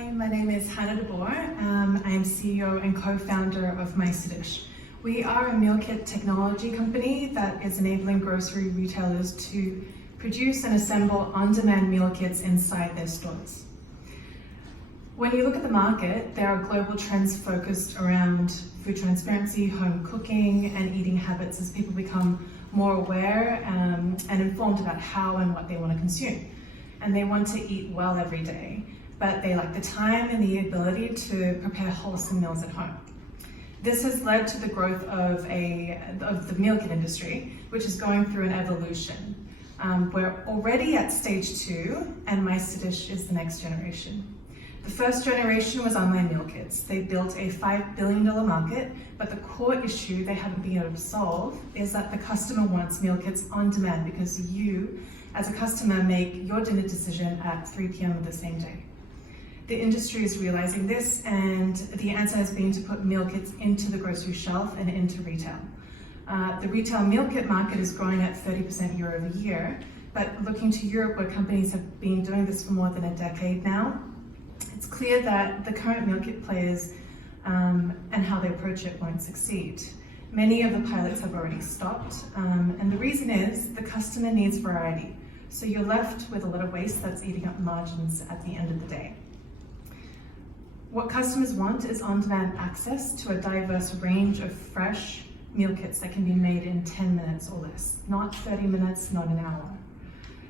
Hi, my name is Hannah DeBoer. I am CEO and co-founder of Meisterdish. We are a meal kit technology company that is enabling grocery retailers to produce and assemble on-demand meal kits inside their stores. When you look at the market, there are global trends focused around food transparency, home cooking, and eating habits as people become more aware and informed about how and what they want to consume. And they want to eat well every day, but they lack the time and the ability to prepare wholesome meals at home. This has led to the growth of the meal kit industry, which is going through an evolution. We're already at stage 2, and Meisterdish is the next generation. The first generation was online meal kits. They built a $5 billion market, but the core issue they haven't been able to solve is that the customer wants meal kits on demand because you, as a customer, make your dinner decision at 3 p.m. of the same day. The industry is realizing this, and the answer has been to put meal kits into the grocery shelf and into retail. The retail meal kit market is growing at 30% year over year, but looking to Europe, where companies have been doing this for more than a decade now, it's clear that the current meal kit players and how they approach it won't succeed. Many of the pilots have already stopped, and the reason is the customer needs variety. So you're left with a lot of waste that's eating up margins at the end of the day. What customers want is on-demand access to a diverse range of fresh meal kits that can be made in 10 minutes or less, not 30 minutes, not an hour.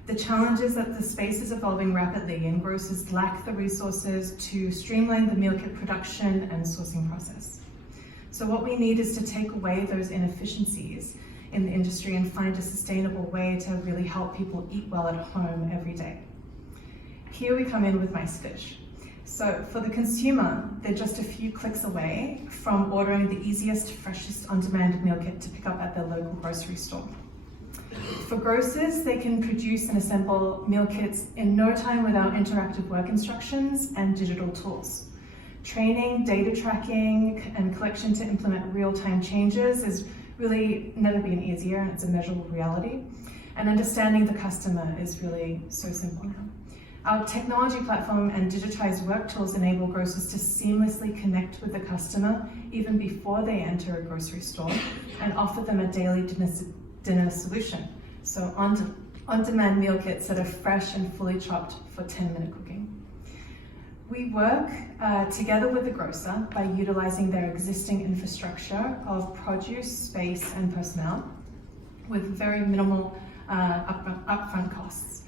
The challenge is that the space is evolving rapidly and grocers lack the resources to streamline the meal kit production and sourcing process. So what we need is to take away those inefficiencies in the industry and find a sustainable way to really help people eat well at home every day. Here we come in with Meisterdish. So for the consumer, they're just a few clicks away from ordering the easiest, freshest on-demand meal kit to pick up at their local grocery store. For grocers, they can produce and assemble meal kits in no time without interactive work instructions and digital tools. Training, data tracking, and collection to implement real-time changes is really never been easier, and it's a measurable reality. And understanding the customer is really so simple now. Our technology platform and digitized work tools enable grocers to seamlessly connect with the customer even before they enter a grocery store and offer them a daily dinner solution. So on-demand meal kits that are fresh and fully chopped for 10-minute cooking. We work together with the grocer by utilizing their existing infrastructure of produce, space, and personnel with very minimal upfront costs.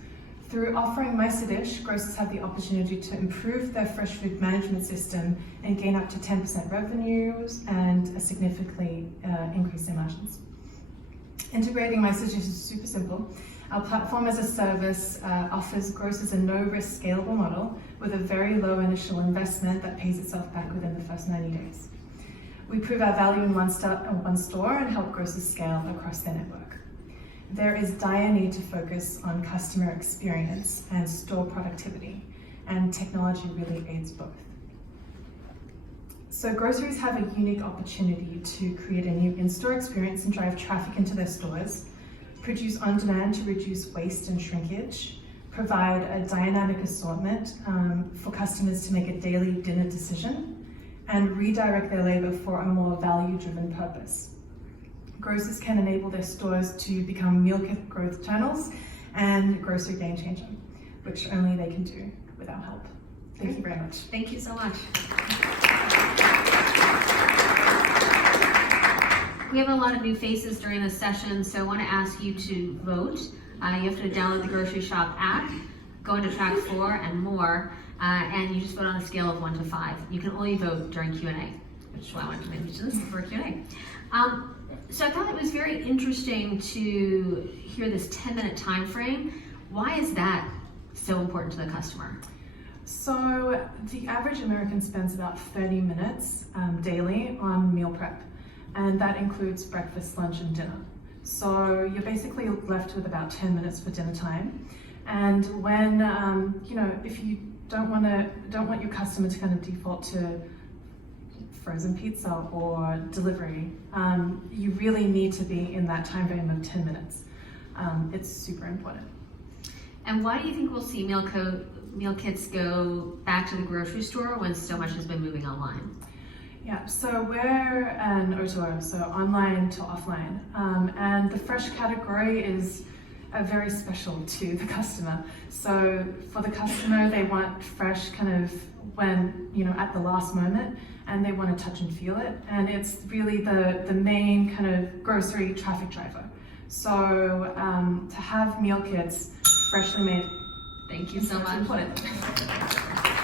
Through offering Meisterdish, grocers have the opportunity to improve their fresh food management system and gain up to 10% revenues and significantly increase their margins. Integrating Meisterdish is super simple. Our platform as a service offers grocers a no-risk scalable model with a very low initial investment that pays itself back within the first 90 days. We prove our value in one store and help grocers scale across their network. There is dire need to focus on customer experience and store productivity, and technology really aids both. So groceries have a unique opportunity to create a new in-store experience and drive traffic into their stores, produce on-demand to reduce waste and shrinkage, provide a dynamic assortment for customers to make a daily dinner decision, and redirect their labor for a more value-driven purpose. Grocers can enable their stores to become meal kit growth channels and grocery game changer, which only they can do with our help. Thank you very much. Thank you so much. We have a lot of new faces during this session, so I want to ask you to vote. You have to download the Grocery Shop app, go into track 4 and more, and you just vote on a scale of 1 to 5. You can only vote during Q&A, which is why I wanted to mention this for Q&A. So I thought it was very interesting to hear this 10-minute time frame. Why is that so important to the customer? So the average American spends about 30 minutes daily on meal prep, and that includes breakfast, lunch, and dinner. So you're basically left with about 10 minutes for dinner time. And when if you don't want your customer to kind of default to frozen pizza or delivery, you really need to be in that time frame of 10 minutes. It's super important. And why do you think we'll see meal meal kits go back to the grocery store when so much has been moving online? Yeah, so we're an O2O, so online to offline, and the fresh category is very special to the customer. So for the customer, they want fresh kind of when, at the last moment, and they want to touch and feel it, and it's really the main kind of grocery traffic driver. So to have meal kits freshly made, Thank you so much. Important.